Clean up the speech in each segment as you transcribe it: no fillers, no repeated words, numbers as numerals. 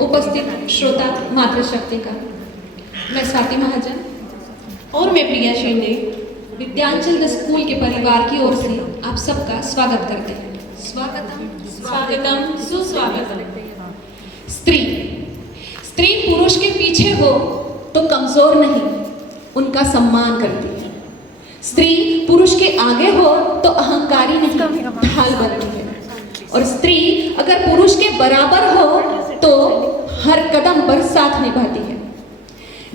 उपस्थित श्रोता मातृशक्ति का, मैं स्वाति महाजन और मैं प्रिया शिंदे विद्यांचल स्कूल के परिवार की ओर से आप सबका स्वागत करते हैं। स्वागतम सुस्वागतम। स्त्री स्त्री पुरुष के पीछे हो तो कमजोर नहीं, उनका सम्मान करती है। स्त्री पुरुष के आगे हो तो अहंकारी नहीं, ढाल बनती है। और स्त्री अगर पुरुष के बराबर हो तो हर कदम पर साथ निभाती है।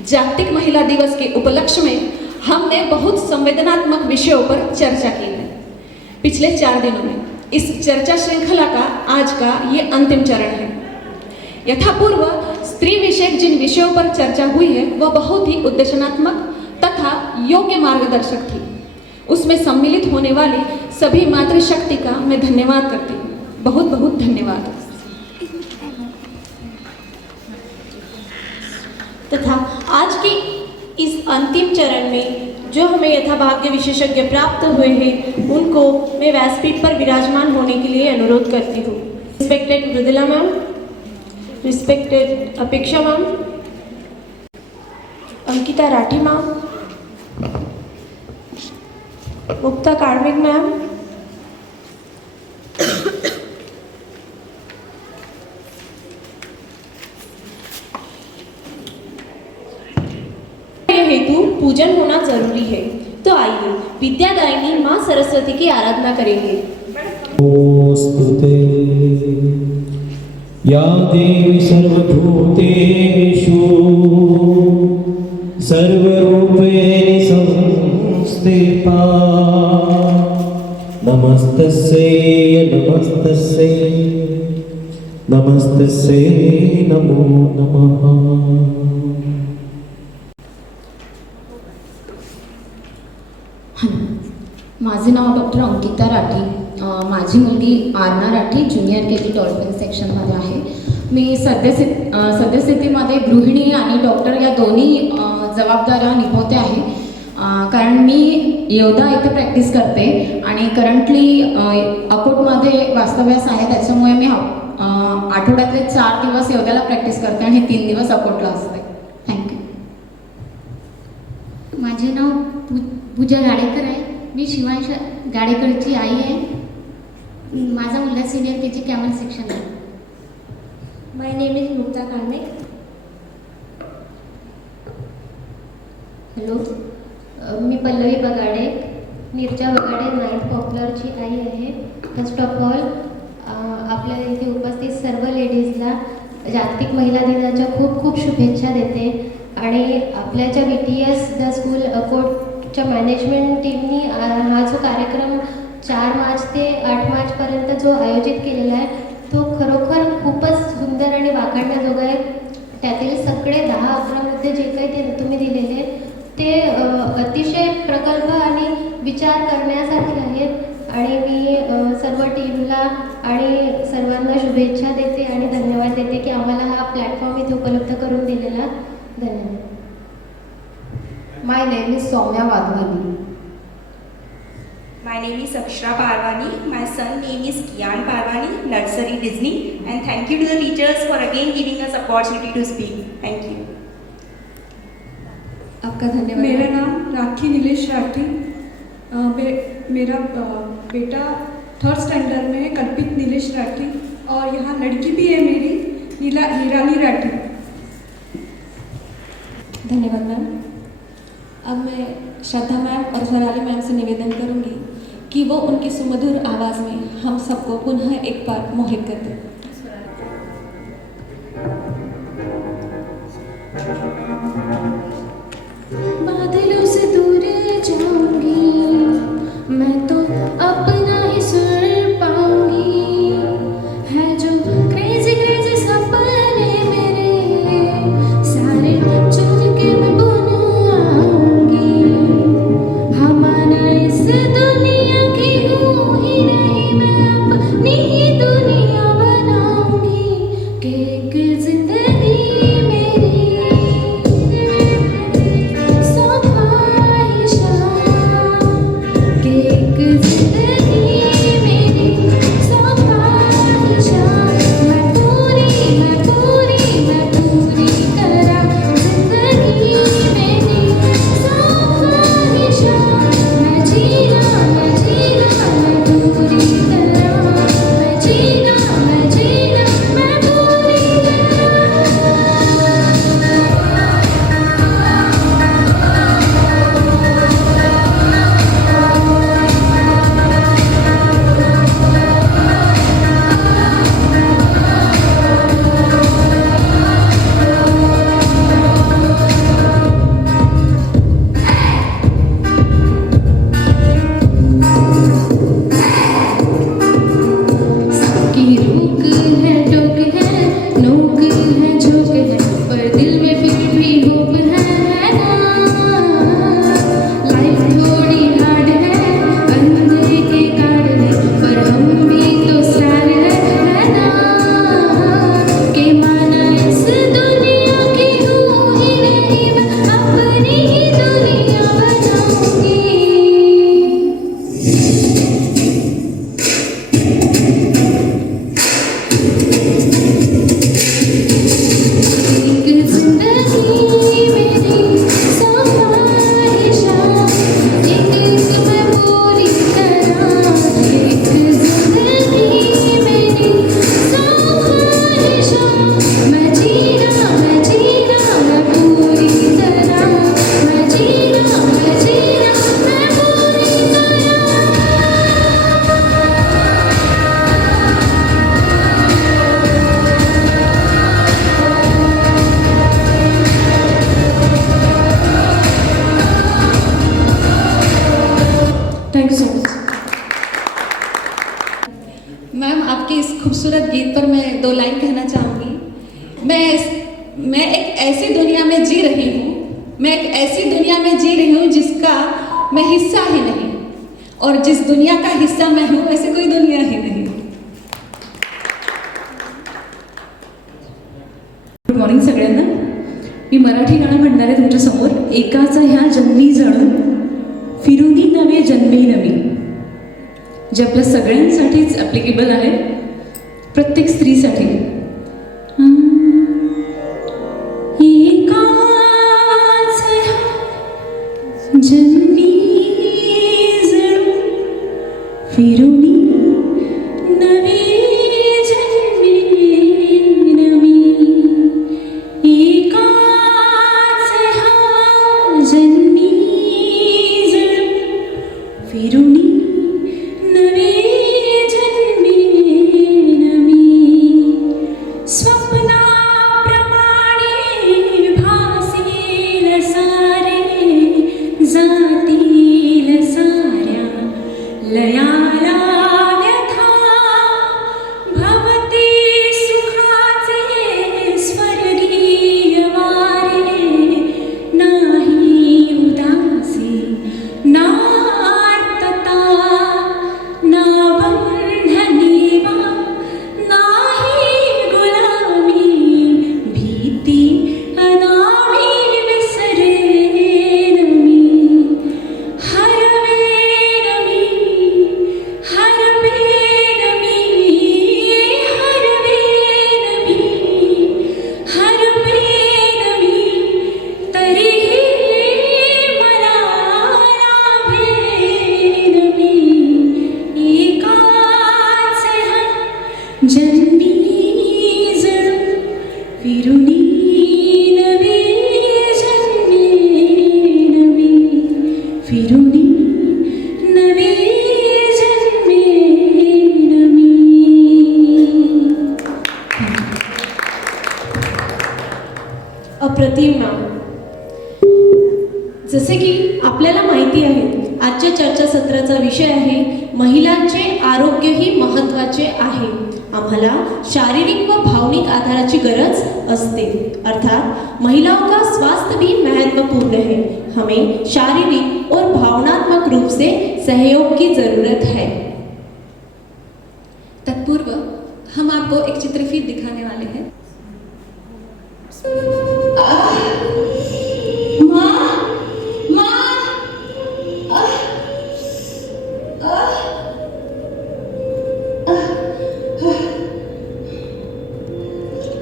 जागतिक महिला दिवस के उपलक्ष्य में हमने बहुत संवेदनात्मक विषयों पर चर्चा की है। पिछले 4 दिनों में इस चर्चा श्रृंखला का आज का ये अंतिम चरण है। यथापूर्व स्त्री विषयक जिन विषयों पर चर्चा हुई है वह बहुत ही उद्देशनात्मक तथा योग्य मार्गदर्शक थी। उसमें सम्मिलित होने वाली सभी मातृशक्ति का मैं धन्यवाद करती हूँ। बहुत बहुत धन्यवाद। तथा आज की इस अंतिम चरण में जो हमें यथाभाग्य विशेषज्ञ प्राप्त हुए हैं उनको मैं व्यासपीठ पर विराजमान होने के लिए अनुरोध करती हूँ। रिस्पेक्टेड मृदुला मैम, रिस्पेक्टेड अपेक्षा मैम, अंकिता राठी मैम, मुक्ता कार्मिक मैम, हेतु पूजन होना जरूरी है। तो आइए विद्यादायिनी माँ सरस्वती की आराधना करेंगे। स्तुते या देवी सर्वभूतेषु सर्वरूपेण संस्थिता नमस्तस्यै नमस्तस्यै नमस्तस्यै नमो नमः। माझे नाव डॉक्टर अंकिता राठी, माझी मुलगी Aarna Rathi junior KG dolphin सेक्शनमध्ये आहे। मी सद्यस्थितीमध्ये गृहिणी आणि डॉक्टर या दोन्ही जबाबदाऱ्या निभवते आहे। कारण मी योधा इथे प्रॅक्टिस करते आणि करंटली अकोटमध्ये वास्तव्यास आहे, त्याच्यामुळे मी आठवड्यातले 4 दिवस योध्याला प्रॅक्टिस करते आणि 3 दिवस अकोटला असते। थँक्यू। माझे नाव पूजा गाडेकर आहे, मी शिवांश गाडेकरची आई आहे। माझा मुलगा सिनियर KG कॅमल सेक्शन आहे। माय नेम इज मुक्ता कार्मिक। हॅलो, मी पल्लवी बगाडे, नीरजा बगाडे 9th पॉप्युलरची आई आहे। फर्स्ट ऑफ ऑल आपल्या इथे उपस्थित सर्व लेडीजला जागतिक महिला दिनाच्या खूप खूप शुभेच्छा देते। आणि आपल्या ज्या BTS द स्कूल अकोटच्या मॅनेजमेंट टीमनी हा जो कार्यक्रम 4 मार्च ते 8 मार्चपर्यंत जो आयोजित केलेला आहे तो खरोखर खूपच सुंदर आणि वाखाणण्याजोगा आहे। त्यातील सगळे 10-11 मुद्दे जे काही ते तुम्ही दिलेले ते अतिशय प्रगल्भ आणि विचार करण्यासारखे आहेत। आणि मी सर्व टीमला आणि सर्वांना शुभेच्छा देते आणि धन्यवाद देते की आम्हाला हा प्लॅटफॉर्म इथे उपलब्ध करून दिलेला। धन्यवाद। My name is Saumya Wadhwani. My name is Akshara Parvani. My son name is Kian Parvani, Nursery Disney. And thank you to the teachers for again giving us opportunity to speak. Thank you. आपका धन्यवाद। मेरा नाम राखी नीलेश राठी। मेरा बेटा 3rd standard में है, कल्पित नीलेश राठी। और यहाँ लड़की भी है मेरी, हीरानी राठी। धन्यवाद मैम। अब मैं श्रद्धा मैम और स्वराली मैम से निवेदन करूंगी कि वो उनकी सुमधुर आवाज़ में हम सबको पुनः एक बार मोहित कर दें। बादलों से दूर जाऊंगी मैं तो अपना ही सुन पाऊंगी। है जो क्रेजी क्रेजी सपने मेरे सारे चुन के मैं बुन आऊंगी। हमारा इस दुनिया की हूँ ही नहीं, मैं अपनी ही दुनिया बना thank you so much. Ma'am, आपके इस खूबसूरत गीत पर मैं 2 लाइन कहना चाहूँगी। मैं एक ऐसी दुनिया में जी रही हूँ, मैं एक ऐसी दुनिया में जी रही हूँ जिसका मैं हिस्सा ही नहीं, और जिस दुनिया का हिस्सा मैं हूँ वैसे कोई दुनिया ही नहीं। गुड मॉर्निंग सगळ्यांना. मी मराठी गाणं म्हणणार आहे तुमच्यासमोर. एकाचा ह्या जन्मी जणू फिरुनी नवे जन्मी नवी, जे आपल्या सगळ्यांसाठीच ॲप्लिकेबल आहे, प्रत्येक स्त्रीसाठी. एकाच ह्या जन्मी जणू फिरुनी नवे जन्मी नवी, एकाच ह्या जन्मी जणू फिरुनी नवे जन्मी नवी, स्वप्नाप्रमाणे भासेल सारे, जातील साऱ्या लयाला व्यथा, भवती सुखाचे स्वर्गीय वारे, नाही उदासी ना आर्तता, ना बंधनेवा, नाही गुलामी, भीती अनामी विसरेन मी, हरवेन मी, हरवेन मी, हरवेन मी, हरवेन मी, तरीही मला लाभेन मी, एकाच ह्या जन्मी जणू फिरुनी नवे जन्मी नवी, फिरुनी नवे जन्मी नवी. अप्रतिम मॅम. जसे की आपल्याला माहिती आहे, आजच्या चर्चासत्राचा विषय आहे महिलांचे आरोग्य ही महत्त्वाचे आहे. आम्हाला शारीरिक व भावनिक आधाराची गरज असते, अर्थात महिलाओं का स्वास्थ्य भी महत्वपूर्ण है. हमें शारीरिक और भावनात्मक रूप से सहयोग की जरूरत है. तत्पूर्व हम आपको एक चित्रफित दिखाने वाले हैं।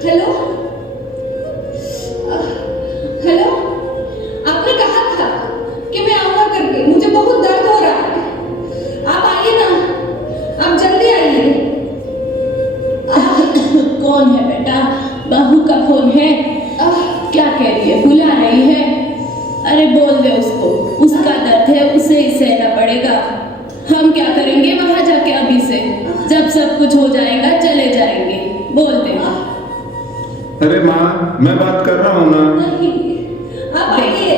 हेलो हेलो, आपने कहा था कि मैं आऊंगा करके, मुझे बहुत दर्द हो रहा है। आप आइए ना, आप जल्दी आइए। कौन है बेटा? बहू का फोन है? क्या कह रही है? बुला रही है? अरे बोल दे उसको, उसका दर्द है, उसे ही सहना पड़ेगा। हम क्या करेंगे वहां जाके अभी से? जब सब कुछ हो जाएगा चले जाएंगे। बोल दे। अरे माँ, मैं बात कर रहा हूँ ना। नहीं, आप आइए।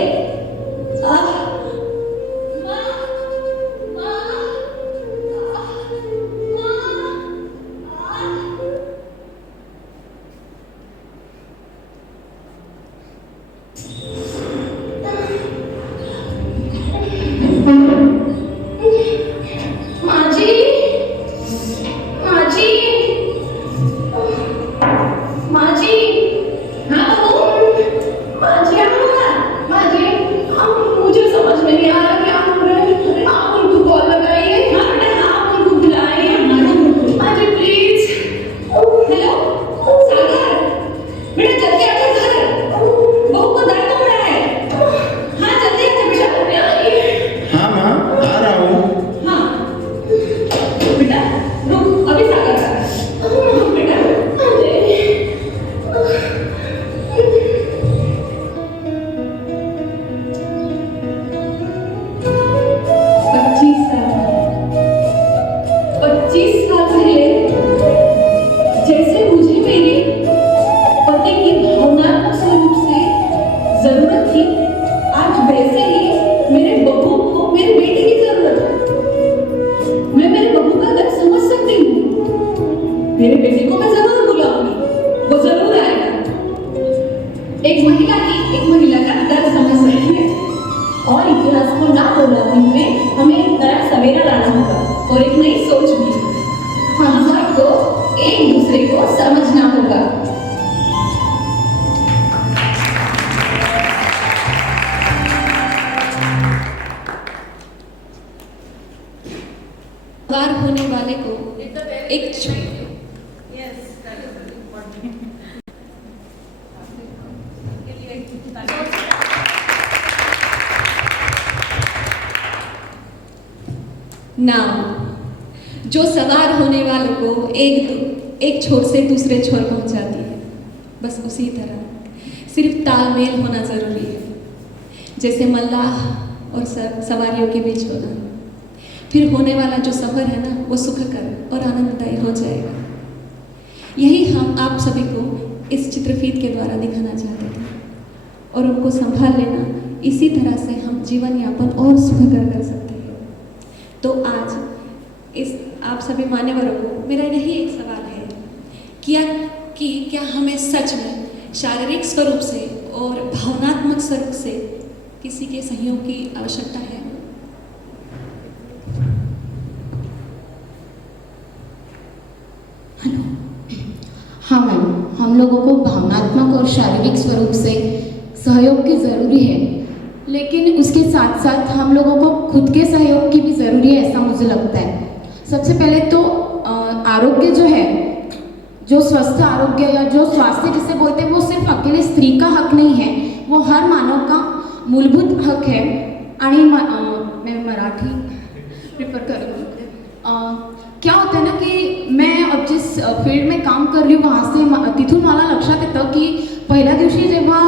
और इतिहास को ना दोहराते हुए हमें एक नया सवेरा लाना होगा और एक नई सोच भी। हम सबको एक दूसरे को समझना होगा। सवार होने वाले को एक नाव जो सवार होने वालों को एक छोर से दूसरे छोर पहुंचाती है, बस उसी तरह सिर्फ तालमेल होना जरूरी है, जैसे मल्लाह और सवारियों के बीच होना। फिर होने वाला जो सफ़र है ना, वो सुखकर और आनंददायी हो जाएगा। यही हम आप सभी को इस चित्रफीत के द्वारा दिखाना चाहते थे, और उनको संभाल लेना, इसी तरह से हम जीवन यापन और सुखकर कर सकते हैं। तो आज इस आप सभी मान्यवरों को मेरा यही एक सवाल है क्या हमें सच में शारीरिक स्वरूप से और भावनात्मक स्वरूप से किसी के सहयोग की आवश्यकता है? हाँ मैम, हम लोगों को भावनात्मक और शारीरिक स्वरूप से सहयोग की ज़रूरी है, लेकिन उसके साथ साथ हम लोगों को खुद के सहयोग की भी ज़रूरी है, ऐसा मुझे लगता है। सबसे पहले तो आरोग्य जो है, जो स्वस्थ आरोग्य या जो स्वास्थ्य जिसे बोलते हैं, वो सिर्फ अकेले स्त्री का हक नहीं है, वो हर मानव का मूलभूत हक है। आणि मैं मराठी प्रिफर करूँगी। क्या होतं आहे ना की मैं अब जिस फील्ड में काम कर रही हूँ वहाँ से तिथून मला लक्षात येतं की पहिल्या दिवशी जेव्हा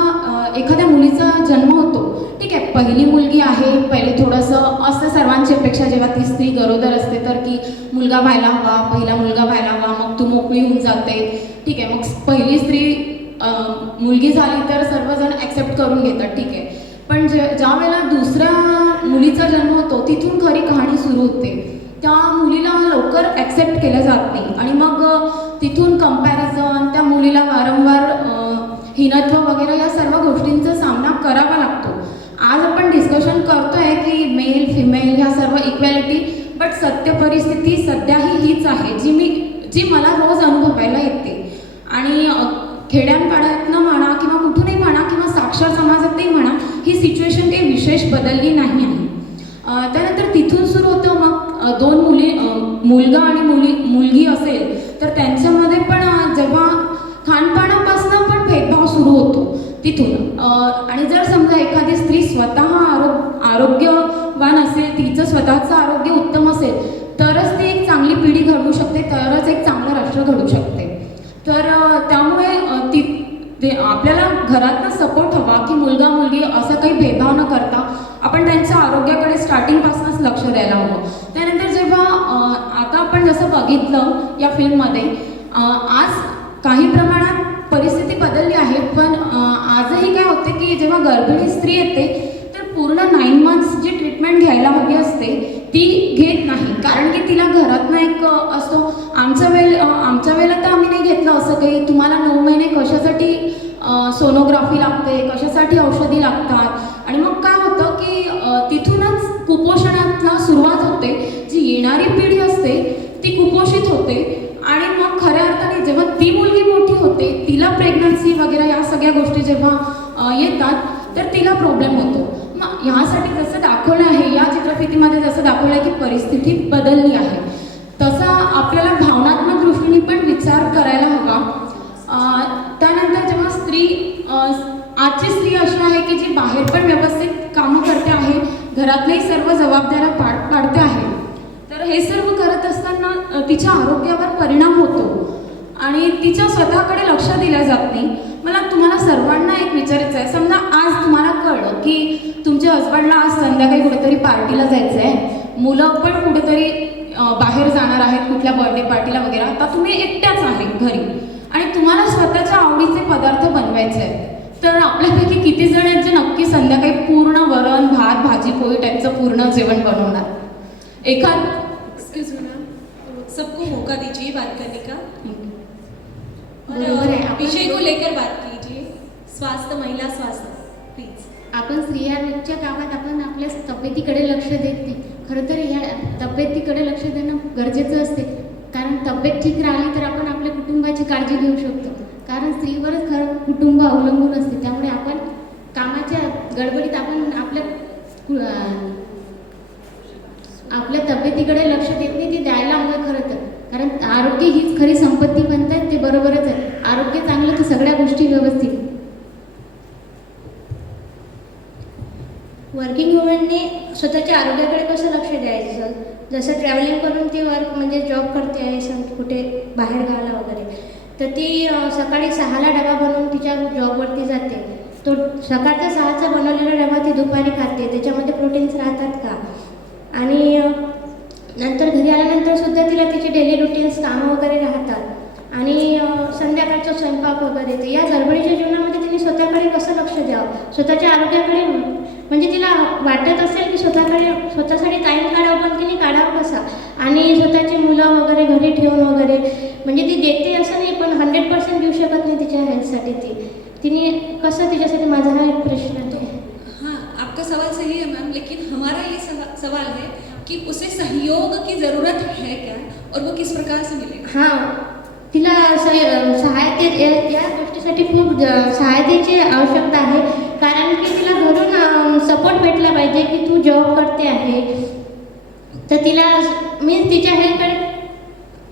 एखाद्या मुलीचा जन्म होतो, ठीक आहे, पहिली मुलगी आहे, पहिले थोडंसं असं सर्वांची अपेक्षा जेव्हा ती स्त्री गरोदर असते तर की मुलगा व्हायला हवा, पहिला मुलगा व्हायला हवा, मग तू मोकळी होऊन जाते, ठीक आहे, मग पहिली स्त्री मुलगी झाली तर सर्वजण ॲक्सेप्ट करून घेतात, ठीक आहे, पण ज्या वेळेला दुसऱ्या मुलीचा जन्म होतो तिथून खरी कहाणी सुरू होते। त्या मुलीला लवकर ॲक्सेप्ट केलं जात नाही आणि मग तिथून कंपॅरिझन, त्या मुलीला वारंवार हीनत्व वगैरे या सर्व गोष्टींचा सामना करावा लागतो। आज आपण डिस्कशन करतोय की मेल फिमेल ह्या सर्व इक्वॅलिटी, बट सत्य परिस्थिती सध्याही हीच आहे जी मला रोज अनुभवायला येते। आणि खेड्यांपाड्यातनं म्हणा किंवा कुठूनही म्हणा किंवा साक्षर समाजातही म्हणा, ही सिच्युएशन काही विशेष बदलली नाही आहे। त्यानंतर तिथून सुरू होतं मग दोन मुलगा आणि मुलगी असेल तर त्यांच्यामध्ये पण जेव्हा खानपानापासून पण भेदभाव सुरू होतो तिथून। आणि जर समजा एखादी स्त्री स्वतः आरोग्यवान असेल, तिचं स्वतःचं आरोग्य उत्तम असेल, तरच ती एक चांगली पिढी घडवू शकते, तरच एक चांगलं राष्ट्र घडवू शकते। तर त्यामुळे आपल्याला घरातनं सपोर्ट हवा की मुलगा मुलगी असं काही भेदभाव न करता आपण त्यांच्या आरोग्याकडे स्टार्टिंगपासूनच लक्ष द्यायला हवं। त्यानंतर जेव्हा आता आपण जसं बघितलं या फिल्ममध्ये, आज काही प्रमाणात परिस्थिती बदलली आहे, पण आजही काय होते की जेव्हा गर्भिणी स्त्री येते तर पूर्ण 9 months जी ट्रीटमेंट घ्यायला हवी असते ती घेत नाही, कारण की तिला घरातनं एक असतो, आमच्या वेळेला तर आम्ही नाही घेतलं असं काही, तुम्हाला 9 महिने कशासाठी सोनोग्राफी लागते, कशासाठी औषधी लागतात। आणि मग काय होतं की तिथूनच कुपोषणातला सुरुवात होते, जी येणारी पिढी असते ती कुपोषित होते। आणि मग खऱ्या अर्थाने जेव्हा ती मुलगी मोठी होते, तिला प्रेग्नन्सी वगैरे या सगळ्या गोष्टी जेव्हा येतात तर तिला प्रॉब्लेम होतो। मग ह्यासाठी जसं दाखवलं आहे या चित्रफितीमध्ये, जसं दाखवलं आहे की परिस्थिती बदलली आहे, तसा आपल्याला भावनात्मक दृष्टीने पण विचार करायला हवा। त्यानंतर जेव्हा आजची स्त्री अशी आहे की जी बाहेर पण व्यवस्थित कामं करते आहे, घरातल्याही सर्व जबाबदाऱ्या पाडते आहे, तर हे सर्व करत असताना तिच्या आरोग्यावर परिणाम होतो आणि तिच्या स्वतःकडे लक्ष दिलं जात नाही। मला तुम्हाला सर्वांना एक विचारायचं आहे, समजा आज तुम्हाला कळलं की तुमच्या हस्बंडला आज संध्याकाळी कुठेतरी पार्टीला जायचं आहे, मुलं पण कुठेतरी बाहेर जाणार आहेत कुठल्या बर्थडे पार्टीला वगैरे, आता तुम्ही एकट्याच आहे घरी आणि तुम्हाला स्वतःच्या आवडीचे पदार्थ बनवायचे आहेत, तर आपल्यापैकी किती जण आहेत जे नक्की संध्याकाळी पूर्ण वरण भात भाजी पोळी टाईपचं पूर्ण जेवण बनवणार? एक्सक्यूज मी मैम, सबको मौका दीजिए बात करने का। बरोबर आहे, विषय को लेकर बात कीजिए, स्वास्थ्य, महिला स्वास्थ्य प्लीज। आपण स्त्रिया रोजच्या कामात आपण आपल्या आपल्या तब्येतीकडे लक्ष देत नाही. खरं तर ह्या तब्येतीकडे लक्ष देणं गरजेचं असते, कारण तब्येत ठीक राहिली तर आपण आपल्या कुटुंबाची काळजी घेऊ शकतो. कारण स्त्रीवरच खरं कुटुंब अवलंबून असते. त्यामुळे आपण कामाच्या गडबडीत आपण आपल्या तब्येतीकडे लक्ष देत नाही, ते द्यायला हवं खरं तर. कारण आरोग्य हीच खरी संपत्ती म्हणतात, ते बरोबरच आहे. आरोग्य चांगलं तर सगळ्या गोष्टी व्यवस्थित. वर्किंग वुमनने स्वतःच्या आरोग्याकडे कसं लक्ष द्यायचं, जसं ट्रॅव्हलिंग करून ती वर्क म्हणजे जॉब करते आहे कुठे बाहेर गावाला वगैरे, तर ती सकाळी 6ला डबा बनवून तिच्या जॉबवरती जाते. तो सकाळचा 6चा बनवलेला डबा ती दुपारी खाते. त्याच्यामध्ये प्रोटीन्स राहतात का? आणि नंतर घरी आल्यानंतर सुद्धा तिला तिचे डेली रुटीन्स कामं वगैरे राहतात. आणि संध्याकाळचा स्वयंपाक वगैरे, तर या गडबडीच्या जीवनामध्ये तिने स्वतःकडे कसं लक्ष द्यावं, स्वतःच्या आरोग्याकडे. म्हणजे तिला वाटत असेल की स्वतःसाठी टाईम काढावं, पण तिने काढावं कसा? आणि स्वतःची मुलं वगैरे घरी ठेवून वगैरे, म्हणजे ती देते असं नाही, पण 100% देऊ शकत नाही तिच्या हेल्थसाठी. तिने कसं तिच्यासाठी, माझा हा एक प्रश्न आहे. हाँ, आपका सवाल सही है मैम, लेकिन हमारा ये सवाल है कि उसे सहयोग की ज़रूरत है क्या और वो किस प्रकार से मिलेगा? हां, तिला या गोष्टीसाठी खूप सहायतेची आवश्यकता आहे. कारण की तिला घरून सपोर्ट भेटला पाहिजे की तू जॉब करते आहे, तर तिला मीन्स तिच्या हेल्थकडे.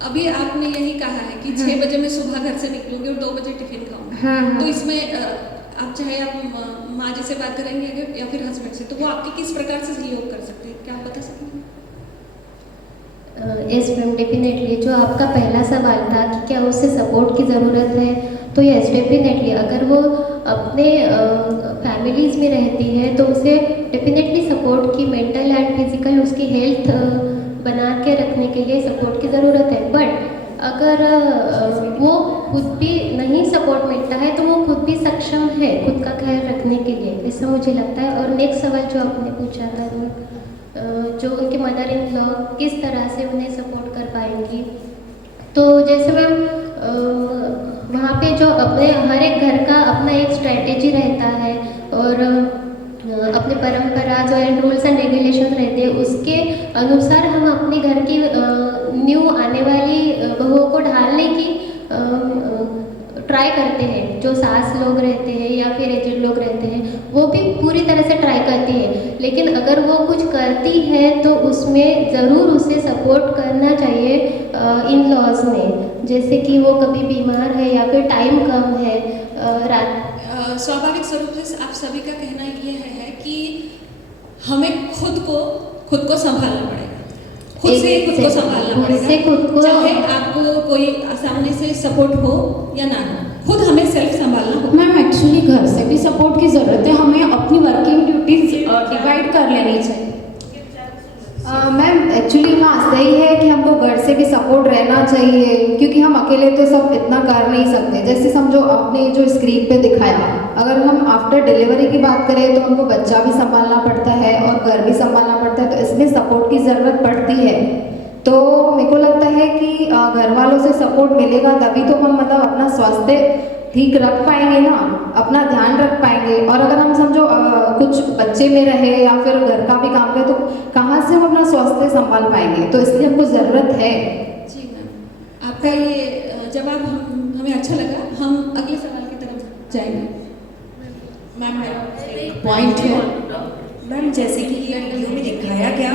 अभी आपने यही कहा है कि 6 बजे मैं सुबह घर से निकलूंगी और 2 बजे टिफिन खाऊंगी. हाँ. तो इसमें आप चाहे आप माँ जी से बात करेंगे अगर या फिर हस्बैंड से, तो वो आपके किस प्रकार से सहयोग कर सकते हैं, क्या आप बता सकते हैं? Yes ma'am, definitely. जो आपका पहला सवाल था कि क्या उसे सपोर्ट की ज़रूरत है, तो यस डेफिनेटली. अगर वो अपने फैमिलीज़ में रहती है तो उसे डेफिनेटली सपोर्ट की, मेंटल एंड फिजिकल उसकी हेल्थ बना के रखने के लिए सपोर्ट की ज़रूरत है. बट अगर वो खुद भी नहीं सपोर्ट मिलता है तो वो खुद भी सक्षम है खुद का ख्याल रखने के लिए, ऐसा मुझे लगता है. और नेक्स्ट सवाल जो आपने पूछा था, जो उनके मदर इन लॉ किस तरह से उन्हें सपोर्ट कर पाएंगी, तो जैसे मैम वहाँ पे जो अपने हर एक घर का अपना एक स्ट्रेटेजी रहता है और अपने परंपरा जो है रूल्स एंड रेगुलेशन रहते हैं, उसके अनुसार हम अपने घर की न्यू आने वाली बहुओं को ढालने की ट्राई करते हैं. जो सास लोग रहते हैं या फिर एजेड लोग रहते हैं, वो भी पूरी तरह से ट्राई करती है. लेकिन अगर वो कुछ करती है तो उसमें ज़रूर उसे सपोर्ट करना चाहिए इन लॉज में. जैसे कि वो कभी बीमार है या फिर टाइम कम है, स्वाभाविक स्वरूप से आप सभी का कहना ये है कि हमें खुद को संभालना पड़ेगा, खुद से खुद को संभालना पड़ेगा. चाहे आपको कोई सामने से सपोर्ट हो या ना हो, खुद हमें सेल्फ संभालना होगा. मैम एक्चुअली घर से भी सपोर्ट की ज़रूरत है. हमें अपनी वर्किंग ड्यूटीज डिवाइड कर लेनी चाहिए. मैम एक्चुअली हाँ सही है कि हमको घर से भी सपोर्ट रहना चाहिए, क्योंकि हम अकेले तो सब इतना कर नहीं सकते. जैसे समझो आपने जो स्क्रीन पे दिखाया, अगर हम आफ्टर डिलीवरी की बात करें तो हमको बच्चा भी संभालना पड़ता है और घर भी संभालना पड़ता है, तो इसमें सपोर्ट की ज़रूरत पड़ती है. तो मेरे को लगता है कि घर वालों से सपोर्ट मिलेगा तभी तो हम मतलब अपना स्वास्थ्य ठीक रख पाएंगे ना, अपना ध्यान रख पाएंगे. और अगर हम समझो कुछ बच्चे में रहे या फिर घर का भी काम करें, तो कहाँ से हम अपना स्वास्थ्य संभाल पाएंगे. तो इसलिए हमको ज़रूरत है. जी मैम, आपका ये जवाब हमें अच्छा लगा. हम अगले सवाल की तरफ जाएंगे. मैम पॉइंट है मैम, जैसे कि ये वीडियो में दिखाया गया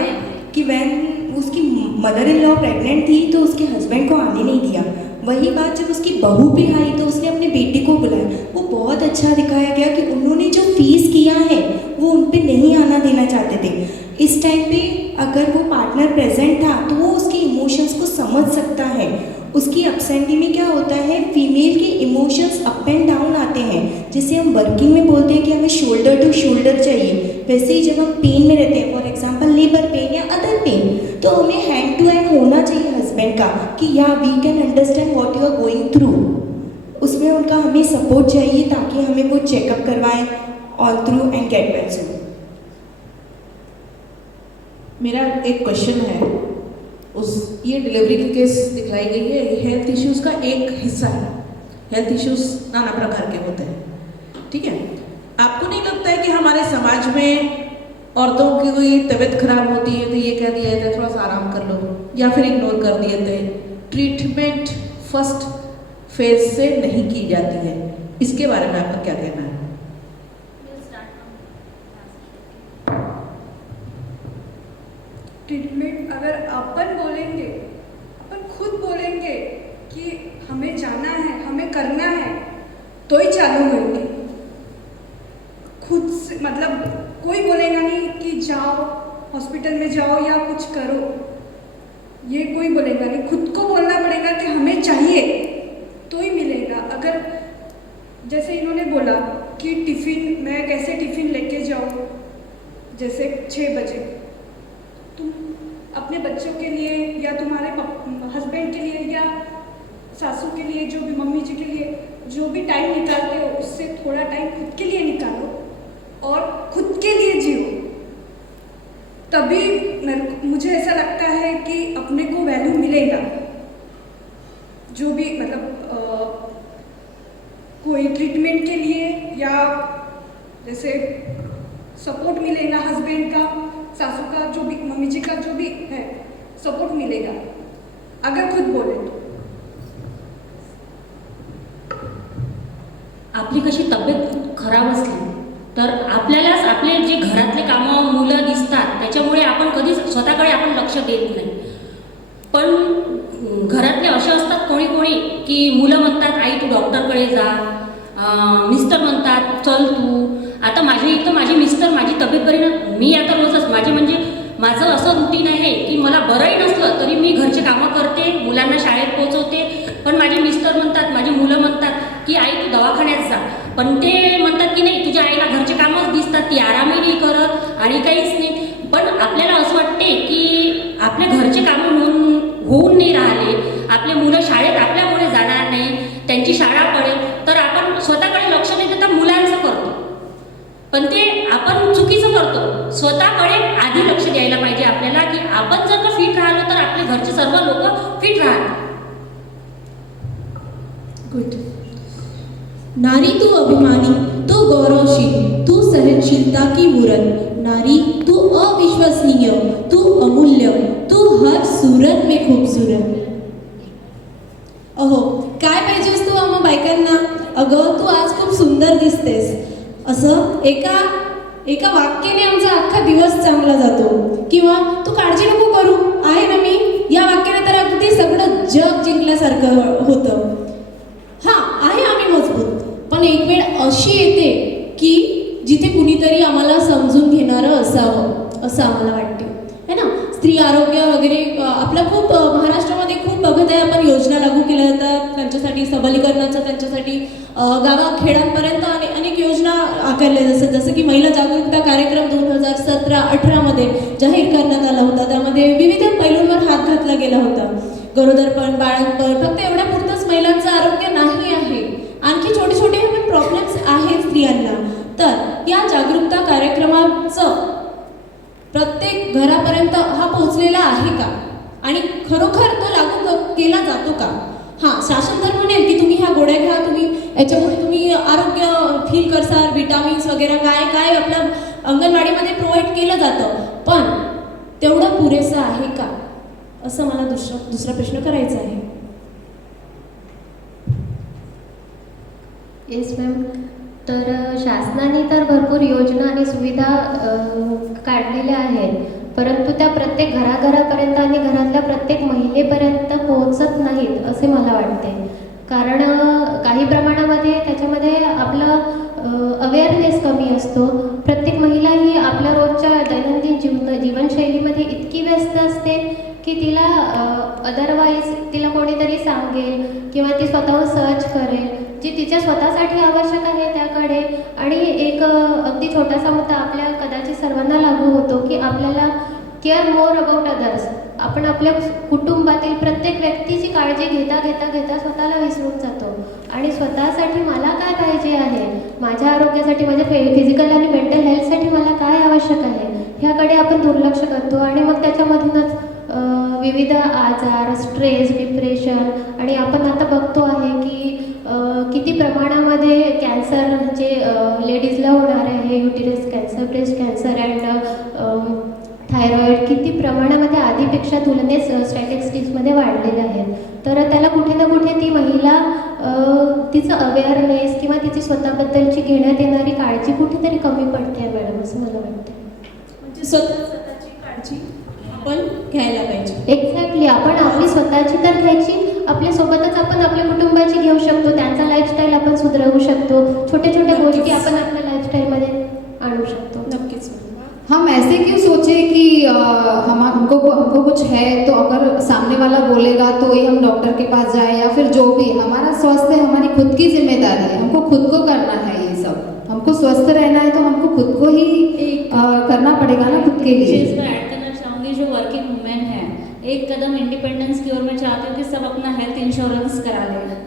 कि वैन उसकी मदर इन लॉ प्रेग्नेंट थी तो उसके हस्बैंड को आने नहीं दिया. वही बात जब उसकी बहू भी आई तो उसने अपने बेटे को बुलाया. वो बहुत अच्छा दिखाया गया कि उन्होंने जो फेस किया है वो उन पे नहीं आना देना चाहते थे. इस टाइम पे अगर वो पार्टनर प्रेजेंट था तो वो उसके इमोशंस को समझ सकता है. उसकी अपसेंटी में क्या होता है, फीमेल के इमोशंस अप एंड डाउन आते हैं. जैसे हम वर्किंग में बोलते हैं कि हमें शोल्डर टू शोल्डर चाहिए, वैसे ही जब हम पेन में रहते हैं, फॉर एग्जांपल लेबर पेन या अदर पेन, तो हमें हैंड टू हैंड होना चाहिए हस्बैंड का कि या we can understand what you are going through. उसमें उनका हमें सपोर्ट चाहिए ताकि हमें वो चेकअप करवाएं all through and get well soon. मेरा एक क्वेश्चन है, ये डिलीवरी की केस दिखलाई गई है, हेल्थ इश्यूज़ का एक हिस्सा है. हेल्थ इश्यूज़ नाना प्रकार के होते हैं, ठीक है. आपको नहीं लगता है कि हमारे समाज में औरतों की कोई तबीयत खराब होती है तो ये कह दिया जाता है थोड़ा सा आराम कर लो या फिर इग्नोर कर दिए थे। ट्रीटमेंट फर्स्ट फेज से नहीं की जाती है, इसके बारे में आपका क्या कहना है? ट्रीटमेंट अगर अपन बोलेंगे, अपन खुद बोलेंगे कि हमें जाना है, हमें करना है, तो ही चालू होंगे। खुद से मतलब कोई बोलेगा नहीं कि जाओ हॉस्पिटल में जाओ या कुछ करो, ये कोई बोलेगा नहीं। खुद को बोलना पड़ेगा कि हमें चाहिए तो ही मिलेगा। अगर जैसे इन्होंने बोला कि टिफ़िन, मैं कैसे टिफ़िन लेके जाऊँ, जैसे 6 बजे तुम अपने बच्चों के लिए या तुम्हारे हस्बैंड के लिए या सासू के लिए, जो भी मम्मी जी के लिए जो भी टाइम निकालते हो, उससे थोड़ा टाइम खुद के लिए निकालो और खुद के लिए जियो। तभी मुझे ऐसा लगता है कि अपने को वैल्यू मिलेगा। जो भी मतलब कोई ट्रीटमेंट के लिए या जैसे सपोर्ट मिलेगा, हस्बैंड का, सासू का, जो भी मम्मी जी का जो भी है सपोर्ट मिलेगा अगर खुद बोले तो। आपली कशी तब्येत खराब असली तर आपल्यालाच आपले जे घरातले कामं मुलं दिसतात त्याच्यामुळे आपण कधीच स्वतःकडे आपण लक्ष देत नाही. पण घरातले असे असतात कोणी कोणी की मुलं म्हणतात आई तू डॉक्टरकडे जा, मिस्टर म्हणतात चल तू. आता माझ्या इथं माझे मिस्टर माझी तब्येत बरी ना, मी आता रोजच माझं असं रुटीन आहे की मला बरंही नसलं तरी मी घरचे कामं करते, मुलांना शाळेत पोहोचवते. पण माझे मिस्टर म्हणतात, माझी मुलं म्हणतात की आई तू दवाखान्यात जा. पण ते म्हणतात की नाही तुझ्या आईला घरचे कामच दिसतात, ती आरामही नाही करत आणि काहीच नाही. पण आपल्याला असं वाटते की आपल्या घरचे कामं होऊन नाही राहिले, आपले मुलं शाळेत आपल्यामुळे जाणार नाही, त्यांची शाळा पडेल, तर आपण स्वतःकडे लक्ष नाही देता मुलांचं करतो. पण ते आपण चुकीचं करतो. स्वतःकडे आधी लक्ष द्यायला पाहिजे आपल्याला की आपण जर का फिट राहिलो तर आपले घरचे सर्व लोक फिट राहतात. गुड. नारी तू अभिमानी, तू गौरवशील, तू सहनशीलता की मूरत. नारी तू अविश्वसनीय, तू अमूल्य, तू हर सूरत में खूबसूरत. अहो काय पाहिजेस तू आम्हा बायकांना? अगं तू आज खूप सुंदर दिसतेस. असं एका वाक्याने आमचा अख्खा दिवस चांगला जातो. किंवा तू काळजी नको करू, आहे ना मी. या वाक्याने तर अगदी सगळं जग जिंकल्यासारखं होतं. हां आहे आम्ही मजबूत, पण एक वेळ अशी येते की जिथे कुणीतरी आम्हाला समजून घेणारं असावं असं आम्हाला वाटते, है ना. स्त्री आरोग्य वगैरे आपला खूप महाराष्ट्रामध्ये खूप बघत आहे आपण, योजना लागू केल्या जातात त्यांच्यासाठी सबलीकरणाचं, त्यांच्यासाठी गावाखेड्यांपर्यंत अनेक योजना आकारल्या. जसं की महिला जागरूकता कार्यक्रम 2017-18 मध्ये जाहीर करण्यात आला होता. त्यामध्ये विविध पैलूंवर हात घातला गेला होता. गरोदरपण, बाळंतपण, फक्त एवढ्या पुरतंच महिलांचं आरोग्य नाही आहे, आणखी छोटे छोटे प्रॉब्लेम्स आहेत स्त्रियांना. तर या जागरूकता कार्यक्रमाचं प्रत्येक घरापर्यंत हा पोहोचलेला आहे का आणि खरोखर तो लागू केला जातो का? हां, शासन तर म्हणेल की तुम्ही ह्या गोळ्या घ्या, तुम्ही याच्यामुळे तुम्ही आरोग्य फील करसाल, विटामिन्स वगैरे काय काय आपल्या अंगणवाडीमध्ये प्रोव्हाइड केलं जातं. पण तेवढं पुरेसं आहे का असं मला दुसरा प्रश्न करायचा आहे. Yes ma'am. तर शासनाने तर भरपूर योजना आणि सुविधा काढलेल्या आहेत, परंतु त्या प्रत्येक घराघरापर्यंत आणि घरातल्या प्रत्येक महिलेपर्यंत पोहोचत नाहीत असे मला वाटते. कारण काही प्रमाणामध्ये त्याच्यामध्ये आपलं अवेअरनेस कमी असतो. प्रत्येक महिला ही आपल्या रोजच्या दैनंदिन जीवनशैलीमध्ये इतकी व्यस्त असते की तिला अदरवाईज तिला कोणीतरी सांगेल किंवा ती स्वतःहून सर्च करेल जी तिच्या स्वतःसाठी आवश्यक आहे त्याकडे. आणि एक अगदी छोटासा मुद्दा आपल्या कदाचित सर्वांना लागू होतो की आपल्याला केअर मोर अबाउट अदर्स. आपण आपल्या कुटुंबातील प्रत्येक व्यक्तीची काळजी घेता घेता घेता स्वतःला विसरून जातो आणि स्वतःसाठी मला काय पाहिजे आहे, माझ्या आरोग्यासाठी, माझ्या फिजिकल आणि मेंटल हेल्थसाठी मला काय आवश्यक आहे ह्याकडे आपण दुर्लक्ष करतो आणि मग त्याच्यामधूनच विविध आजार, स्ट्रेस, डिप्रेशन आणि आपण आता बघतो आहे की किती प्रमाणामध्ये कॅन्सर जे लेडीजला होणार आहे, uterus cancer, breast cancer and thyroid किती प्रमाणामध्ये आधीपेक्षा तुलनेत स्टॅटिस्टिक्समध्ये वाढलेले आहेत. तर त्याला कुठे ना कुठे ती महिला तिचं अवेअरनेस किंवा तिची स्वतःबद्दलची घेण्यात येणारी काळजी कुठेतरी कमी पडते आहे मॅडम, असं मला वाटतं. म्हणजे स्वतःची काळजी आपण घ्यायला पाहिजे. एक्झॅक्टली, आपण आपली स्वतःची तर घ्यायची, आपल्यासोबतच आपण आपल्या कुटुंबाची घेऊ शकतो, त्यांचा लाईफस्टाईल आपण सुधारवू शकतो, छोट्या छोट्या गोष्टी आपण आपल्या लाईफस्टाईलमध्ये आणू शकतो. नक्कीच. हम ऐसे क्यों सोचे कि हमको कुछ है तो अगर सामने वाला बोलेगा तो ही हम डॉक्टर के पास जाए, या फिर जो भी हमारा स्वास्थ्य हमारी खुद की जिम्मेदारी है, हमको खुद को करना है ये सब. हमको स्वस्थ रहना है तो हमको खुद को ही करना पड़ेगा ना, खुद के लिए. इसमें ऐड करना चाहूँगी, जो वर्किंग वुमेन है, एक कदम इंडिपेंडेंस की ओर मैं चाहती हूँ कि सब अपना हेल्थ इंश्योरेंस करा लें.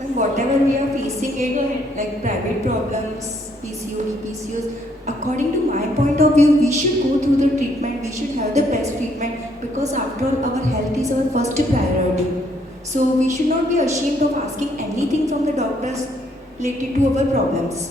Ma'am, whatever we are facing it, like private problems, PCOD, PCOS, according to my point of view, we should go through the treatment, we should have the best treatment, because after all, our health is our first priority. So we should not be ashamed of asking anything from the doctors related to our problems.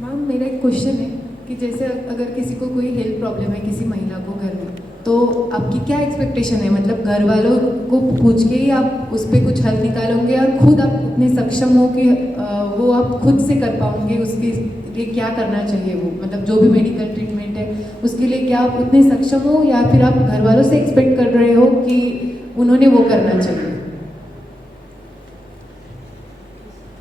Ma'am, मेरा एक question है कि जैसे अगर किसी को कोई health problem है, किसी महिला को घर में, तो आपकी क्या एक्सपेक्टेशन है? मतलब घर वालों को पूछ के ही आप उस पर कुछ हल निकालोगे, और खुद आप उतने सक्षम हो कि वो आप खुद से कर पाओगे, उसके लिए क्या करना चाहिए वो, मतलब जो भी मेडिकल ट्रीटमेंट है उसके लिए क्या आप उतने सक्षम हो, या फिर आप घर वालों से एक्सपेक्ट कर रहे हो कि उन्होंने वो करना चाहिए?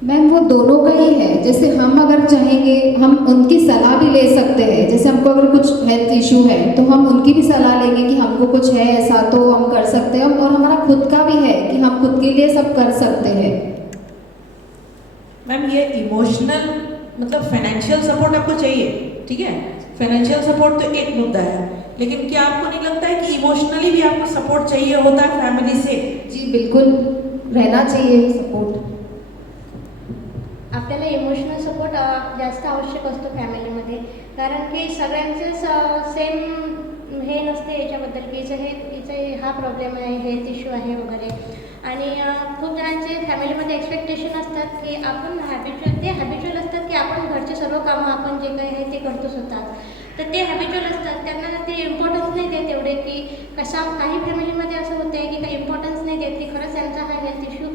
मैम, वो दोनों का ही है. जैसे हम अगर चाहेंगे हम उनकी सलाह भी ले सकते हैं. जैसे हमको अगर कुछ हेल्थ इशू है तो हम उनकी भी सलाह लेंगे कि हमको कुछ है ऐसा तो हम कर सकते हैं, और हमारा खुद का भी है कि हम खुद के लिए सब कर सकते हैं. मैम, ये इमोशनल मतलब फाइनेंशियल सपोर्ट आपको चाहिए, ठीक है, फाइनेंशियल सपोर्ट तो एक मुद्दा है, लेकिन क्या आपको नहीं लगता है कि इमोशनली भी आपको सपोर्ट चाहिए होता है फॅमिली से? जी बिल्कुल, रहना चाहिए सपोर्ट. आपल्याला इमोशनल सपोर्ट जास्त आवश्यक असतो फॅमिलीमध्ये, कारण की सगळ्यांचेच सेम हे नसते याच्याबद्दल की हिचं हा प्रॉब्लेम आहे, हेल्थ इश्यू आहे वगैरे. आणि खूप जणांचे फॅमिलीमध्ये एक्सपेक्टेशन असतात की आपण हॅबिच्युअल असतात की आपण घरचे सर्व कामं आपण जे काही आहे ते करतो स्वतः. तर ते हॅबिच्युअल असतात, त्यांना ते इम्पॉर्टन्स नाही देत एवढे, की काही फॅमिलीमध्ये असं होतं आहे की काही इम्पॉर्टन्स नाही देत की खरंच त्यांचा हा हेल्थ इश्यू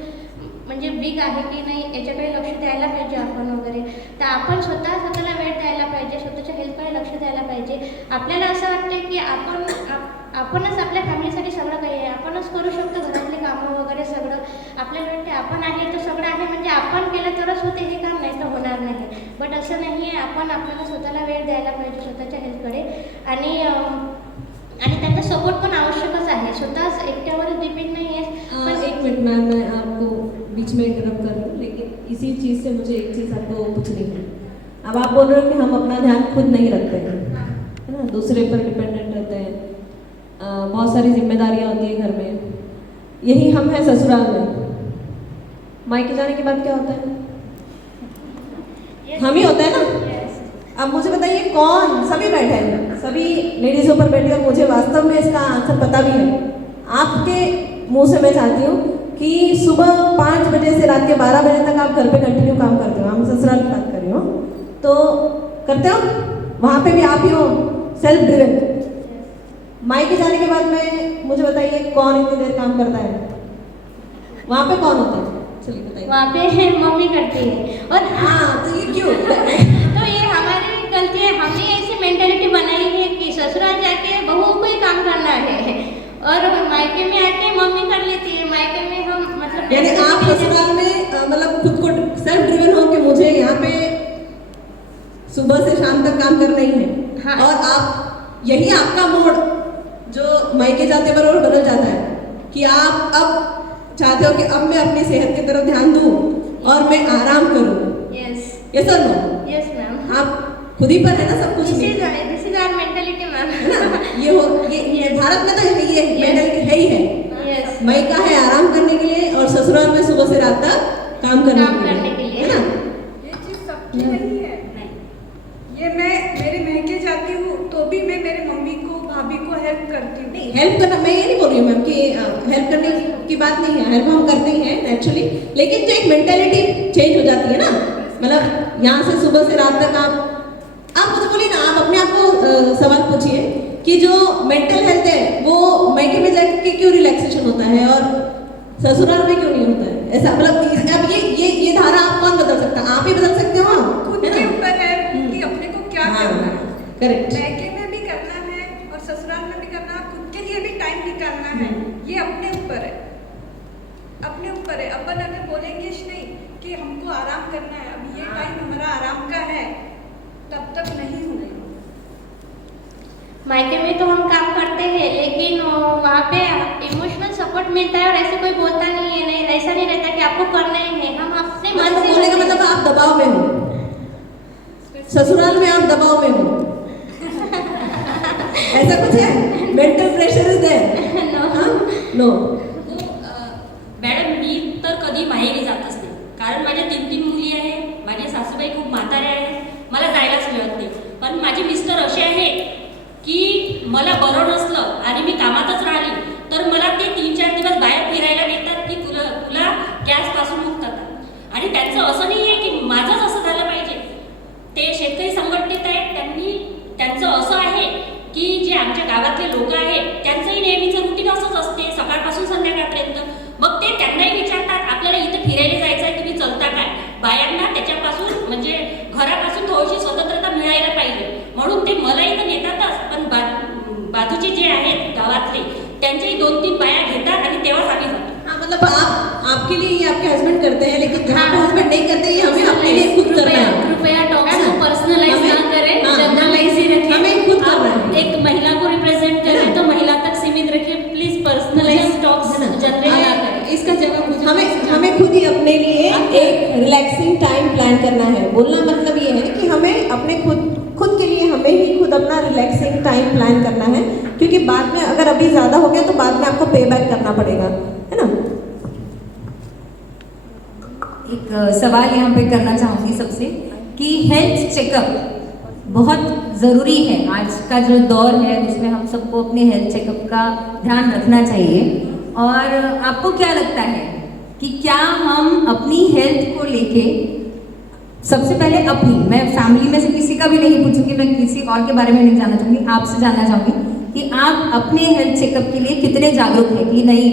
म्हणजे बिग आहे की नाही, याच्याकडे लक्ष द्यायला पाहिजे आपण वगैरे. तर आपण स्वतःला वेळ द्यायला पाहिजे, स्वतःच्या हेल्थकडे लक्ष द्यायला पाहिजे. आपल्याला असं वाटतं की आपणच आपल्या फॅमिलीसाठी सगळं काही आहे, आपणच करू शकतो घरातले कामं वगैरे सगळं. आपल्याला वाटते आपण आहे तर सगळं आहे, म्हणजे आपण केलं तरच होते हे काम, नाही तर होणार नाही. बट असं नाही आहे, आपण आपल्याला स्वतःला वेळ द्यायला पाहिजे स्वतःच्या हेल्थकडे. आणि त्यांचा सपोर्ट पण आवश्यकच आहे, स्वतःच एकट्यावर डिपेंड नाही आहे. एक मिनट मैम, मैं आपको बीच में इंटरप्ट कर रही हूँ, लेकिन इसी चीज़ से मुझे एक चीज़ आपको पूछनी है. अब आप बोल रहे हो कि हम अपना ध्यान खुद नहीं रखते हैं, है ना, दूसरे पर डिपेंडेंट रहते हैं, बहुत सारी जिम्मेदारियाँ होती हैं घर में. यही हम हैं ससुराल में, मायके जाने के बाद क्या होता है? हम ही होते हैं ना. अब मुझे बताइए कौन, सभी बैठे हैं, सभी लेडीज़ों पर बैठे, और मुझे वास्तव में इसका आंसर पता भी है. आपके मुंह से मैं चाहती हूँ कि सुबह 5 बजे से रात के 12 बजे तक आप घर पे कंटिन्यू काम करते हो. हम ससुराल की बात कर रही हूँ, तो करते हो, वहाँ पे भी आप ही हो सेल्फ ड्रिवन. मायके जाने के बाद में मुझे बताइए कौन इतनी देर काम करता है? वहाँ पे कौन होता है? चलिए बताइए. वहाँ पे मम्मी करती है. और हाँ, तो ये क्यों? तो ये हमारी गलती है, हमने ऐसी मेंटालिटी बनाई है कि ससुराल जाके बहू को ही काम करना है, और मायके में आके मम्मी कर लेती है. मायके में हम मतलब यानी आप ससुराल में मतलब खुद को सेल्फ ड्रिवन हो कि मुझे यहाँ पे सुबह से शाम तक काम करना ही है. हाँ. और आप यही आपका मोड जो मायके जाते पर और बदल जाता है कि आप अब चाहते हो कि अब मैं अपनी सेहत की तरफ ध्यान दूँ और मैं आराम करूँ. यस और नो? Yes ma'am. आप खुद ही पर है ना सब कुछ. This is our mentality ma'am. ये भारत में तो ये मेंटालिटी है ही है. यस. मायका है आराम करने के लिए, और ससुराल में सुबह से रात तक काम करने के लिए है ना? ये चीज़ सबकी नहीं है। ये मैं मेरी महके जाती हूँ तो भी मैं मेरे मम्मी को भाभी को हेल्प करती हूँ। नहीं, हेल्प करना, मैं ये नहीं बोल रही हूँ मैम कि हेल्प करने की बात नहीं है, हेल्प हम करते ही हैं एक्चुअली, लेकिन जो एक मेंटेलिटी चेंज हो जाती है ना, मतलब यहाँ से सुबह से रात तक आप मुझे बोलिए ना, आप अपने आप को सवाल पूछिए कि जो मेंटल हेल्थ है वो मैके में जाके क्यों रिलैक्सेशन होता है और ससुराल में क्यों नहीं होता है? ऐसा मतलब अब ये धारा आप कौन बदल सकता है? आप ही बदल सकते हो, खुद के ऊपर है कि अपने को क्या करना है। करेक्ट। महके में भी करना है और ससुराल में भी करना है, खुद के लिए भी टाइम निकालना है। ये अपने ऊपर है, अपने ऊपर है। अपन अगर बोलेंगे नहीं कि हमको आराम करना है, अब ये टाइम हमारा आराम का है, तब तक नहीं होगा। मायके में तो हम काम करते हैं, लेकिन वहाँ पे इमोशनल सपोर्ट मिलता है और ऐसे कोई बोलता नहीं है, नहीं ऐसा नहीं रहता कि आपको करना ही है। हम अपने मन से बोलने का मतलब आप दबाव में हो, ससुराल में आप दबाव में हो, ऐसा कुछ है? Mental pressure is there? No. Madam मी तर कधी माहेरी जातच नाही, कारण माझ्या 3 मुली आहे, माझे सासूबाई खूप म्हातारे आहेत, मला जायलाच मिळत नाही. पण माझे मिस्टर असे आहेत की मला बरं नसलं आणि मी कामातच राहिली तर मला ते 3-4 दिवस बाहेर फिरायला नेतात की तुला गॅसपासून मुक्त करतात. आणि त्यांचं असं नाही आहे की माझंच असं झालं पाहिजे. ते शेतकरी संघटनेत आहेत, त्यांचं असं आहे की जे आमच्या गावातले लोक आहेत त्यांचंही नेहमीचं रुटीन असंच असते सकाळपासून संध्याकाळपर्यंत. मग ते त्यांनाही विचारतात आपल्याला इथे फिरायला जायचं आहे, तुम्ही चलता काय? बायांना त्याच्यापासून म्हणजे घरापासून थोडीशी स्वतंत्रता मिळायला पाहिजे म्हणून ते मला इथं नेतातच. पण बाजूचे जे आहेत गावातले त्यांच्याही 2-3 बाया घेतात आणि तेव्हाच आम्ही जातो. हाँ, मतलब आपके लिए ये आपके हस्बैंड करते हैं, लेकिन जहाँ पे हस्बैंड नहीं करते ये हमें अपने लिए खुद करना है. कृपया टॉक्स को पर्सनलाइज ना करें, जनरलाइज ही रखें. हमें खुद करना है. एक महिला को रिप्रेजेंट करें तो महिला तक सीमित रखिए, प्लीज पर्सनलाइज टॉक्स जनरल ना करें. इसका जवाब हमें खुद ही अपने लिए एक रिलैक्सिंग टाइम प्लान करना है. बोलना मतलब ये है कि हमें अपने खुद के लिए हमें ही खुद अपना रिलैक्सिंग टाइम प्लान करना है, क्योंकि बाद में अगर अभी ज़्यादा हो गया तो बाद में आपको पे बैक करना पड़ेगा, है ना? एक सवाल यहाँ पे करना चाहूँगी सबसे कि हेल्थ चेकअप बहुत ज़रूरी है. आज का जो दौर है उसमें हम सबको अपने हेल्थ चेकअप का ध्यान रखना चाहिए. और आपको क्या लगता है कि क्या हम अपनी हेल्थ को लेके, सबसे पहले अपनी, मैं फैमिली में से किसी का भी नहीं पूछूंगी, मैं किसी और के बारे में नहीं जानना चाहूँगी, आपसे जानना चाहूँगी कि आप अपने हेल्थ चेकअप के लिए कितने जागरूक हैं कि नहीं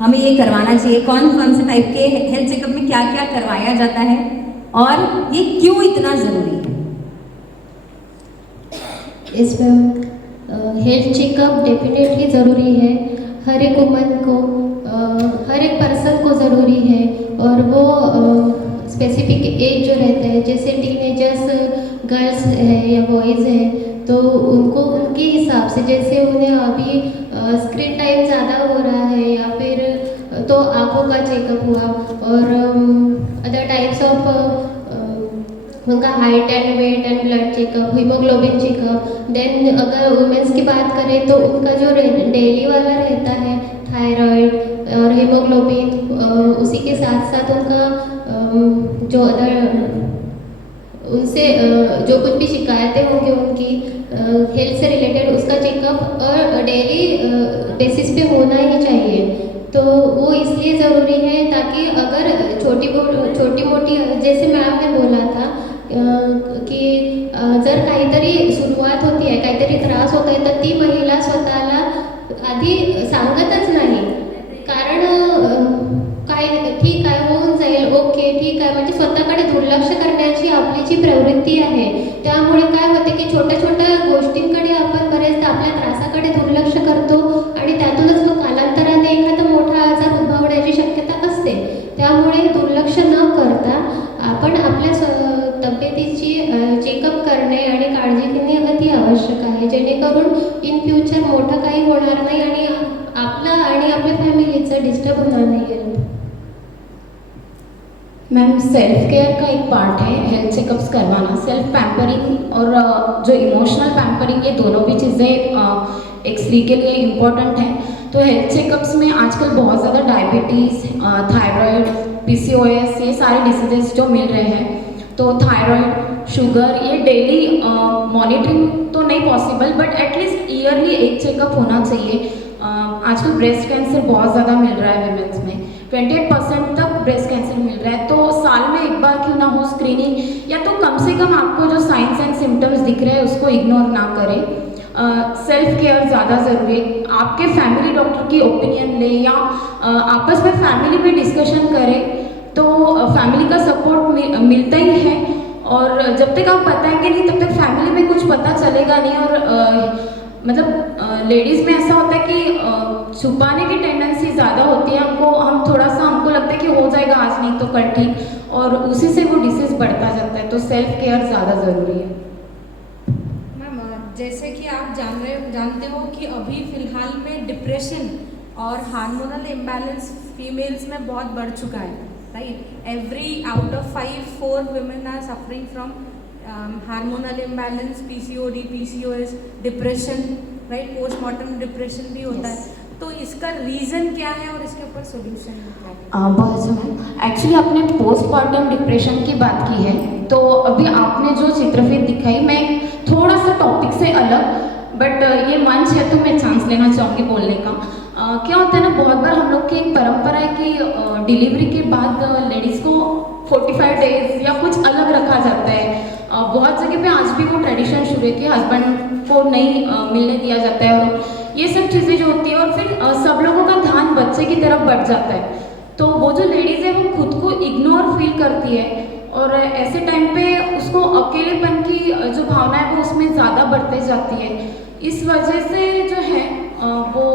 हमें ये करवाना चाहिए, कौन से टाइप के हेल्थ चेकअप में क्या क्या करवाया जाता है और ये क्यों इतना ज़रूरी है? इसमें हेल्थ चेकअप डेफिनेटली ज़रूरी है. हर एक वुमन को, हर एक पर्सन को ज़रूरी है. और वो स्पेसिफिक एज जो रहता है, जैसे टीनेजर्स गर्ल्स है या बॉयज़ है, तो उनको उनके हिसाब से, जैसे उन्हें अभी स्क्रीन टाइम ज़्यादा हो रहा है या फिर तो आँखों का चेकअप हुआ और अदर टाइप्स ऑफ उनका height and weight and blood checkup, hemoglobin checkup. Then अगर वुमेंस की बात करें तो उनका जो डेली वाला रहता है थायराइड और हीमोग्लोबिन, उसी के साथ साथ उनका जो अदर उनसे जो कुछ भी शिकायतें होंगी उनकी हेल्थ से रिलेटेड, उसका चेकअप और डेली बेसिस पे होना ही चाहिए. तो वो इसलिए ज़रूरी है ताकि अगर छोटी मोठी, जैसे मैम ने बोला था की जर काहीतरी सुरुवात होती आहे, काहीतरी त्रास होत आहे, तर ती महिला स्वतःला आधी सांगतच नाही. कारण काय ठीक आहे, होऊन जाईल, ओके ठीक आहे, म्हणजे स्वतःकडे दुर्लक्ष करण्याची आपली जी प्रवृत्ती आहे, त्यामुळे काय होते की छोट्या छोट्या गोष्टींकडे आपण बरेचदा आपल्या त्रासाकडे दुर्लक्ष करतो आणि त्यातूनच मग कालांतराने एखादा मोठा आजार उद्भवण्याची शक्यता असते. त्यामुळे दुर्लक्ष न करता आपण आपल्या तब्येतीची चेकअप करणे आणि काळजी घेणे अति आवश्यक आहे, जेणेकरून इन फ्युचर मोठं काही होणार नाही आणि आपलं आणि आपल्या फॅमिलीचं डिस्टर्ब होणार नाही. मैम, सेल्फ केयर का एक पार्ट है हेल्थ चेकअप्स करवाना. सेल्फ पैम्परिंग और जो इमोशनल पैम्परिंग, ये दोनों भी चीज़ें एक स्त्री के लिए इम्पॉर्टेंट है. तो हेल्थ चेकअप्स में आजकल बहुत ज़्यादा डायबिटीज़, थायराइड, PCOS ये सारे डिसीजेस जो मिल रहे हैं। तो थायराइड, शुगर ये डेली मॉनिटरिंग तो नहीं पॉसिबल, बट एटलीस्ट ईयरली एक चेकअप होना चाहिए। आजकल ब्रेस्ट कैंसर बहुत ज़्यादा मिल रहा है विमेंस में, 28% तक ब्रेस्ट कैंसर मिल रहा है। तो साल में एक बार क्यों ना हो स्क्रीनिंग, या तो कम से कम आपको जो साइंस एंड सिम्टम्स दिख रहे हैं उसको इग्नोर ना करें। सेल्फ केयर ज़्यादा ज़रूरी है। आपके फैमिली डॉक्टर की ओपिनियन ले या आपस में फैमिली में डिस्कशन करें, तो फैमिली का सपोर्ट मिलता ही है। और जब तक आप बताएंगे नहीं तब तक फैमिली में कुछ पता चलेगा नहीं। और मतलब लेडीज़ में ऐसा होता है कि छुपाने की टेंडेंसी ज़्यादा होती है। हमको लगता है कि हो जाएगा आज नहीं तो कल ठीक, और उसी से वो डिसीज़ बढ़ता जाता है। तो सेल्फ केयर ज़्यादा ज़रूरी है। जैसे कि आप जानते हो कि अभी फ़िलहाल में डिप्रेशन और हार्मोनल इम्बैलेंस फीमेल्स में बहुत बढ़ चुका है, right. Every out of 4 women are suffering from hormonal imbalance, PCOD, PCOS, depression, right. Postmortem depression भी होता है। तो इसका रीज़न क्या है और इसके ऊपर सोल्यूशन क्या है? बहुत समय एक्चुअली आपने पोस्टमार्टम डिप्रेशन की बात की है, तो अभी आपने जो चित्रफित दिखाई, मैं थोड़ा सा टॉपिक से अलग, बट ये मंच है तो मैं चांस लेना चाहूँगी बोलने का। क्या होता है ना, बहुत बार हम लोग की एक परंपरा है कि डिलीवरी के बाद लेडीज़ को 45 डेज या कुछ अलग रखा जाता है। बहुत जगह पे आज भी वो ट्रेडिशन शुरू है कि हस्बैंड को नहीं मिलने दिया जाता है, और ये सब चीज़ें जो होती है। और फिर सब लोगों का ध्यान बच्चे की तरफ बढ़ जाता है, तो वो जो लेडीज़ है वो खुद को इग्नोर फील करती है, और ऐसे टाइम पे उसको अकेलेपन की जो भावना है वो उसमें ज़्यादा बढ़ते जाती है। इस वजह से जो है वो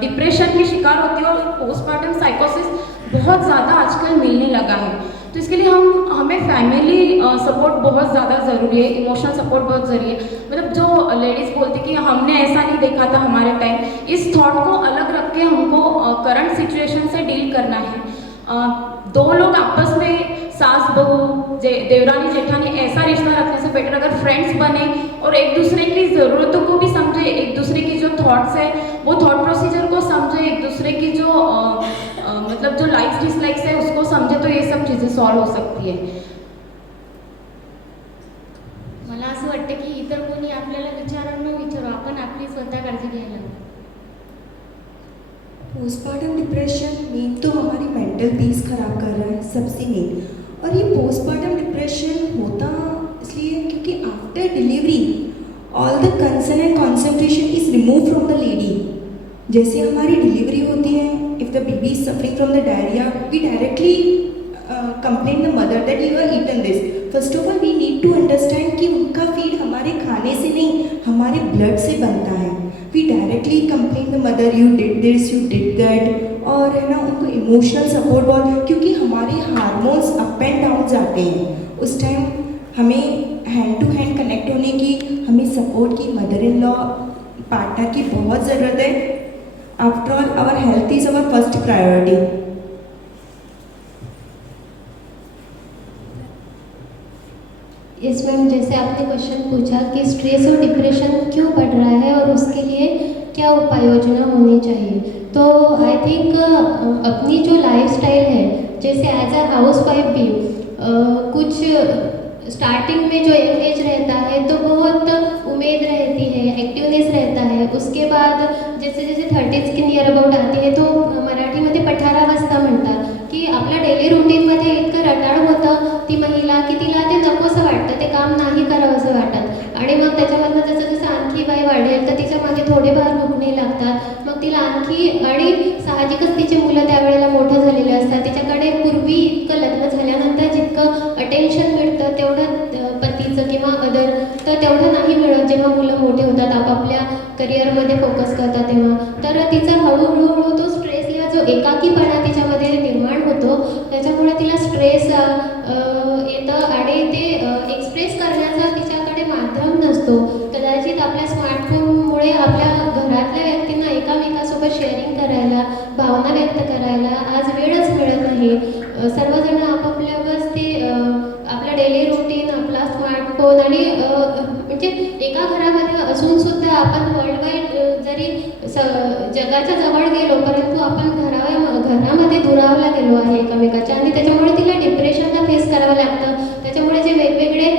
डिप्रेशन की शिकार होती है, और पोस्टमार्टम साइकोसिस बहुत ज़्यादा आजकल मिलने लगा है। तो इसके लिए हमें फैमिली सपोर्ट बहुत ज़्यादा ज़रूरी है, इमोशनल सपोर्ट बहुत ज़रूरी है। मतलब जो लेडीज़ बोलती कि हमने ऐसा नहीं देखा था हमारे टाइम, इस थॉट को अलग रख के हमको करंट सिचुएशन से डील करना है। 2 लोग आपस में सास बहू, देवरानी जेठानी ऐसा रिश्ता रखने से बेटर अगर फ्रेंड्स बने और एक दूसरे की ज़रूरतों को भी समझे, एक दूसरे की जो थॉट्स है वो थॉट प्रोसीजर को समझे, एक दूसरे की जो मतलब जो लाइक्स डिसलाइक्स है उसको समझे, तो ये सब चीज़ें सॉल्व हो सकती है। मला असं वाटतं की इतर कोणी आपल्याला विचारून न विचारू आपण आपली स्वतः काळजी घ्यायला हवी। पोस्टमार्टम डिप्रेशन मेन तो हमारी मेंटल पीस खराब कर रहा है सबसे मेन। और ये पोस्टमार्टम डिप्रेशन होता इसलिए क्योंकि after delivery all the concern and concentration is remove from the lady. जैसे हमारी डिलीवरी होती है, if the baby is suffering from the diarrhoea, we directly complain the mother that you are eaten this. First of all we need to understand कि उनका feed हमारे खाने से नहीं, हमारे ब्लड से बनता है। We directly complain the mother, you did this, you did that. और है ना, उनको इमोशनल सपोर्ट बहुत, क्योंकि हमारे हार्मोन्स अप एंड डाउन जाते हैं। उस टाइम हमें हैंड टू हैंड कनेक्ट होने की, हमें सपोर्ट की, मदर इन लॉ पार्टनर की बहुत ज़रूरत है। After all our health is our first priority. Yes ma'am, जैसे आपने क्वेश्चन पूछा कि स्ट्रेस और डिप्रेशन क्यों बढ़ रहा है और उसके लिए क्या उपाय योजना होनी चाहिए, तो आई थिंक अपनी जो लाइफस्टाइल है, जैसे एज अ हाउस वाइफ भी कुछ स्टार्टिंग में जो एज रहता है तो बहुत उम्मीद रहती है, एक्टिवनेस रहता है। उसके बाद जैसे जैसे 30s की नियर अबाउट आती है तो मराठीमध्ये पठारावस्था म्हणतात की आपल्या डेली रुटीनमध्ये इतकं रटाळ होतं ती महिला की तिला ते नकोसं वाटतं, ते काम नाही करावंसं वाटत। आणि मग त्याच्यामधनं जसं जसं आणखी वय वाढेल तर तिच्या मागे थोडेफार दुखणे लागतात, मग तिला आणखी, आणि साहजिकच तिचे मुलं त्यावेळेला मोठं झालेले असतात, तिच्याकडे पूर्वी इतकं लग्न झाल्यानंतर जितकं अटेन्शन मिळतं तेवढं पतीचं किंवा अदर तर तेवढं नाही मिळत जेव्हा मुलं मोठे होतात, आपापल्या करिअरमध्ये फोकस करतात तेव्हा। तर तिचा हळूहळू तो स्ट्रेस किंवा जो एकाकीपणा तिच्यामध्ये निर्माण होतो त्याच्यामुळे तिला स्ट्रेस येतं आणि ते एक्सप्रेस करण्याचा तिच्याकडे माध्यम नसतो। कदाचित आपल्या स्मार्टफोनमुळे आपल्या घरातल्या व्यक्तींना एकामेकासोबत शेअरिंग करायला, भावना व्यक्त करायला आज वेळच मिळत नाही। सर्वजण आपापल्या बस ते आपलं डेली रुटीन, आपला स्मार्टफोन आणि म्हणजे एका घरामध्ये असून सुद्धा आपण वर्ल्डवाईड जरी जगाच्या जवळ गेलो, परंतु आपण घरामध्ये दुरावला गेलो आहे एकमेकाच्या, आणि त्याच्यामुळे तिला डिप्रेशनला फेस करावं लागतं. त्याच्यामुळे जे वेगवेगळे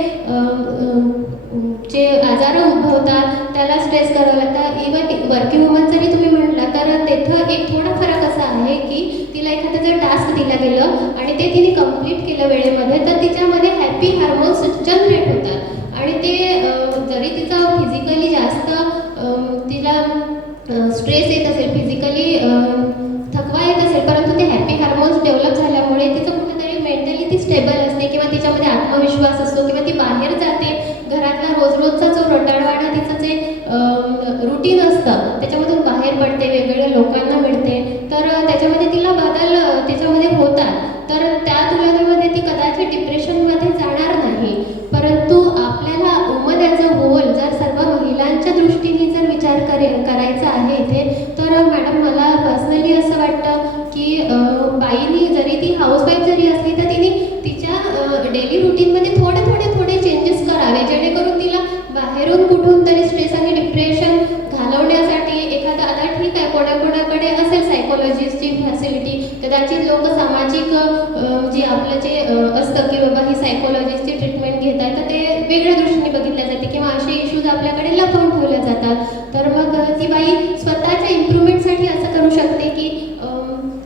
जे आजार उद्भवतात त्याला स्ट्रेस करावं लागतं. इवन वर्किंग वुमन जरी तुम्ही म्हटला तर तिथं एक थोडा फरक असा आहे की तिला एखादं जर टास्क दिलं गेलं आणि ते तिने कंप्लीट केलं वेळेमध्ये, तर तिच्यामध्ये हॅपी हार्मोन्स जनरेट होतात, आणि ते जरी तिचा फिजिकली जास्त तिला स्ट्रेस येत असेल, फिजिकली थकवा येत असेल, परंतु ते हॅपी हार्मोन्स डेव्हलप झाल्यामुळे तिचं कुठेतरी मेंटली ती स्टेबल असते, किंवा तिच्यामध्ये आत्मविश्वास असतो, किंवा ती बाहेर जाते. घरातला रोजचा जो रटाळवाणा तिचं जे रुटीन असतं त्याच्यामधून बाहेर पडते, वेगवेगळ्या लोकांना मिळते, तर त्याच्यामध्ये तिला बदल त्याच्यामध्ये होतात. तर त्या तुलनेमध्ये ती कदाचित डिप्रेशनमध्ये जाणार नाही. परंतु आपल्याला वुमन ॲज अ होल जर सर्व महिलांच्या दृष्टीने जर विचार करायचा आहे इथे, तर मॅडम मला पर्सनली असं वाटतं की बाईनी जरी ती हाऊसवाईफ जरी असली तर तिने तिच्या डेली रुटीनमध्ये थोडे चेंजेस करावे, जेणेकरून तिला बाहेरून कुठून तरी स्ट्रेस आणि डिप्रेशन घालवण्यासाठी एखादा, आता ठीक आहे कोणाकोणाकडे असेल सायकोलॉजिस्टची फॅसिलिटी, कदाचित लोक सामाजिक जे आपलं जे असतं की बाबा ही सायकोलॉजिस्टची ट्रीटमेंट घेत आहे, तर ते वेगळ्या दृष्टीने बघितल्या जाते, किंवा असे इश्यूज आपल्याकडे लपवून ठेवले जातात. तर मग ती बाई स्वतःच्या इम्प्रूव्हमेंटसाठी असं करू शकते की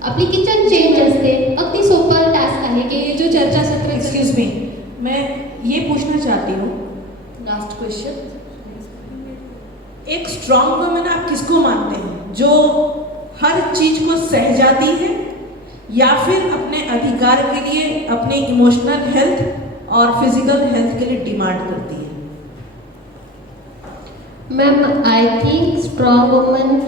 आपली किचन चेंज असते. अगदी सोपं टास्क आहे की जो चर्चा सत्र, एक्सक्यूज मी, मैं ये पूछना चाहती हूँ, लास्ट क्वेश्चन, एक स्ट्रॉन्ग वुमन आप किसको मानते हैं, जो हर चीज को सह जाती है, या फिर अपने अधिकार के लिए अपने इमोशनल हेल्थ और फिजिकल हेल्थ के लिए डिमांड करती है? Ma'am I think strong woman,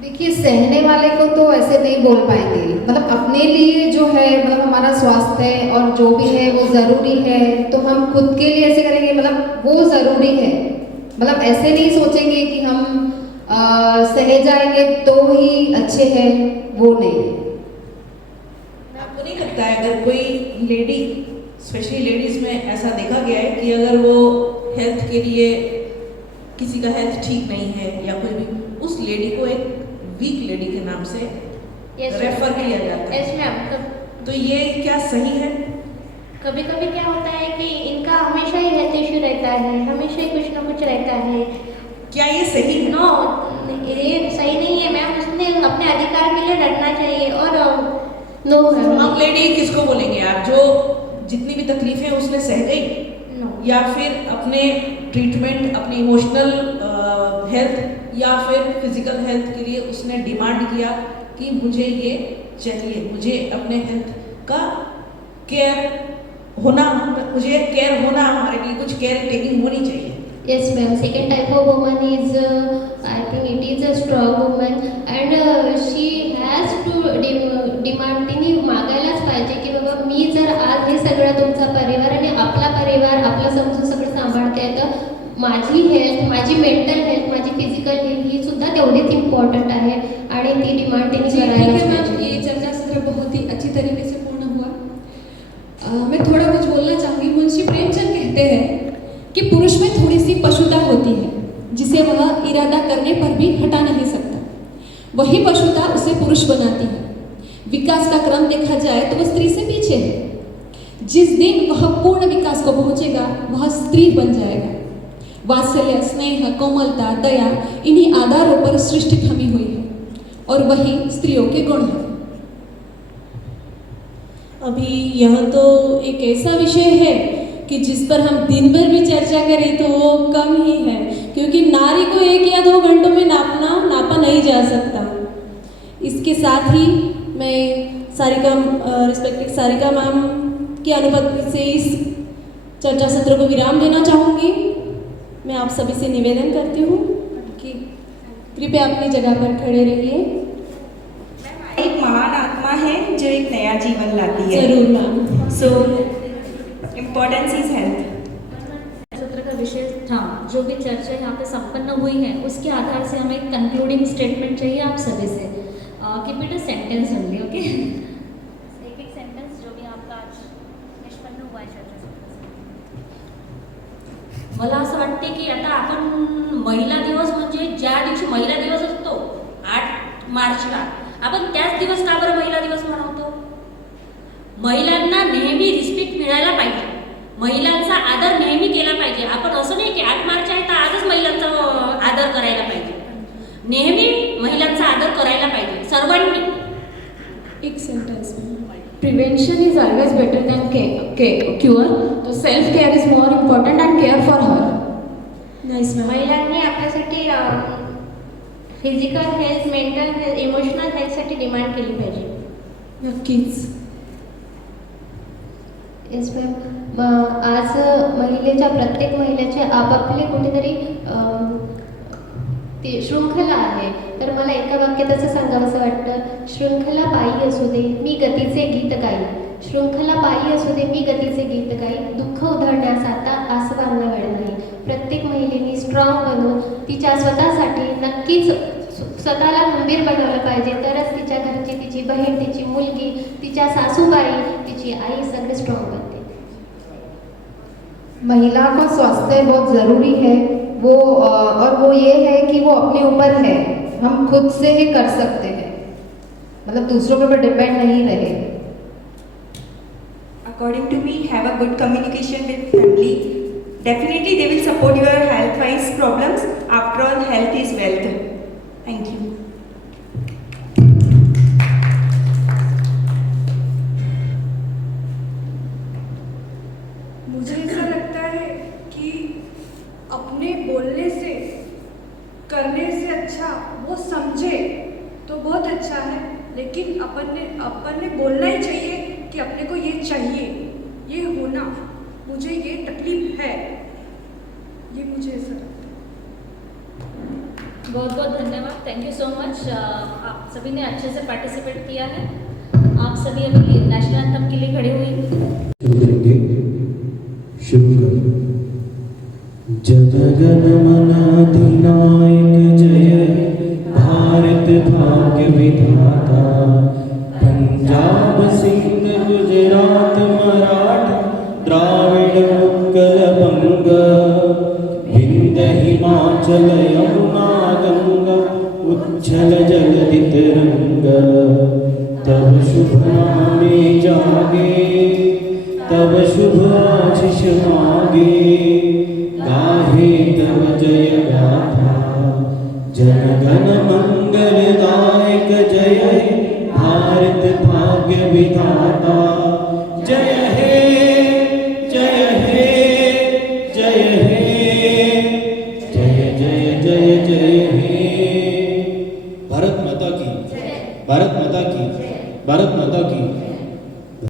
देखिए सहने वाले को तो ऐसे नहीं बोल पाएंगे, मतलब अपने लिए जो है, मतलब हमारा स्वास्थ्य और जो भी है वो ज़रूरी है, तो हम खुद के लिए ऐसे करेंगे, मतलब वो ज़रूरी है, मतलब ऐसे नहीं सोचेंगे कि हम सह जाएंगे तो ही अच्छे हैं, वो नहीं. आपको नहीं लगता है अगर कोई लेडी, स्पेशली लेडीज़ में ऐसा देखा गया है कि अगर वो हेल्थ के लिए किसी का हेल्थ ठीक नहीं है या कुछ भी, उस लेडी को एक वीक लेडी के नाम से रेफर किया जाता है? Yes ma'am. तो ये क्या सही है? कभी कभी क्या होता है कि इनका हमेशा ही हेल्थ इश्यू रहता है, हमेशा ही कुछ ना कुछ रहता है. क्या ये सही है? नो, ये सही नहीं है मैम. उसने अपने अधिकार के लिए लड़ना चाहिए. और नो स्ट्रॉन्ग लेडी किसको बोलेंगे आप, जो जितनी भी तकलीफें उसने सह गई, या फिर अपने ट्रीटमेंट, अपने इमोशनल हेल्थ या फिर फिजिकल हेल्थ के लिए उसने डिमांड किया कि मुझे ये चाहिए, मुझे अपने हेल्थ का केयर होना, मुझे केयर होना, हमारे लिए कुछ केयर टेकिंग होनी चाहिए. Yes ma'am, second type of woman is I think it is a strong woman, and she has to demand, तिने मागायलाच पाहिजे की बाबा मी जर आज हे सगळं तुमचा परिवार आणि आपला परिवार आपलं समजून सगळं सांभाळते, तर माझी हेल्थ, माझी मेंटल हेल्थ, माझी फिजिकल हेल्थ ही सुद्धा तेवढीच इम्पॉर्टंट आहे, आणि ती डिमांड तिने करायला पाहिजे. ये चर्चा सत्र बहुत ही अच्छी तरीके से पूर्ण हुआ. मैं थोड़ा कुछ बोलना चाहूँगी. मुंशी प्रेमचंद कहते हैं कि पुरुष में थोड़ी सी पशुता होती है, जिसे वह इरादा करने पर भी हटा नहीं सकता. वही पशुता उसे पुरुष बनाती है. विकास का क्रम देखा जाए तो वह स्त्री से पीछे है. जिस दिन वह पूर्ण विकास को पहुंचेगा वह स्त्री बन जाएगा. वात्सल्य, स्नेह, कोमलता, दया, इन्हीं आधारों पर सृष्टि थमी हुई है, और वही स्त्रियों के गुण हैं. अभी यह तो एक ऐसा विषय है कि जिस पर हम दिन भर भी चर्चा करें तो वो कम ही है, क्योंकि नारी को 1 या 2 घंटों में नापा नहीं जा सकता. इसके साथ ही मैं सारिका, रिस्पेक्टेड सारिका मैम की अनुपस्थिति से इस चर्चा सत्र को विराम देना चाहूँगी. मैं आप सभी से निवेदन करती हूँ कि कृपया अपनी जगह पर खड़े रहिए. एक महान आत्मा है जो एक नया जीवन लाती है. जरूर ma'am. So importance is health. सत्र का विषय था, जो भी चर्चा यहाँ पे संपन्न हुई है उसके आधार से हमें एक कंक्लूडिंग स्टेटमेंट चाहिए आप सभी से. Keep it a sentence only, okay? एक सेंटेंस जो भी आपका आज निष्पन्न हुआ है चर्चा सत्र से. मला असं वाटते की आता आपण महिला दिवस म्हणजे ज्या दिवशी महिला दिवस असतो 8 मार्चला, आपण त्याच दिवस का बरं महिला दिवस मनवतो? महिलांना नेहमी रिस्पेक्ट मिळायला पाहिजे, महिलांचा आदर नेहमी केला पाहिजे. आपण असं नाही की 8 मार्च आहे तर आजच महिलांचा आदर करायला पाहिजे. नेहमी महिलांचा आदर करायला पाहिजे सर्वांनी. एक sentence, prevention is always better than cure, तो self care is more important and care for her. Nice ma'am. महिलांनी आपल्यासाठी physical health, mental health, emotional हेल्थसाठी डिमांड केली पाहिजे. नक्कीच. Yes ma'am. आज प्रत्येक महिलेचे आपापले कुठेतरी ती शृंखला आहे. तर मला एका वाक्यात असं सांगावंसं वाटतं, शृंखला पायी असू दे मी गतीचे गीत गाई, शृंखला पायी असू दे मी गतीचे गीत गाई, दुःख उधळण्यास आता आसवांना वेळ नाही. प्रत्येक महिलेने स्ट्रॉंग बनून तिच्या स्वतःसाठी नक्कीच स्वतःला खंबीर बनवलं पाहिजे, तरच तिच्या घरची, तिची बहीण, तिची मुलगी, तिच्या सासूबाई, तिची आई सगळे स्ट्रॉंग बनते. महिला का स्वास्थ्य बहुत ज़रूरी है, और वो ये है कि वो अपने ऊपर है, हम खुद से ही कर सकते हैं, मतलब दूसरों के ऊपर डिपेंड नहीं रहे. According to me, have a good communication with family. Definitely they will support your health-wise problems. After all, health is wealth. Thank you. मुझे ऐसा लगता है कि अपने बोलने से, करने से अच्छा वो समझे तो बहुत अच्छा है, लेकिन अपन ने बोलना ही चाहिए कि अपने को ये चाहिए, ये होना, मुझे ये तकलीफ है, ये मुझे ऐसा लगता है. बहुत बहुत धन्यवाद, थैंक यू सो मच. आप सभी ने अच्छे से पार्टिसिपेट किया है. आप सभी अभी नेशनल एंथम के लिए खड़े हुए. शुरू करें. जनगण मन अधिनायक जय, भारत भाग्य विधाता, पंजाब सिंध गुजरात मराठा द्राविड़ उत्कल बंग, विंध्य हिमाचल यमुना गंगा, उच्छल जगति तरंग, तब शुभ नामे जागे, तब शुभ आशीष मागे, गाहे तब जय गाथा, जनगण मंगलदायक जय हे, भारत भाग्य विधाता. जय हे जय हे जय हे, जय जय जय जय हे. भारत माता की, भारत माता की, भारत माता की.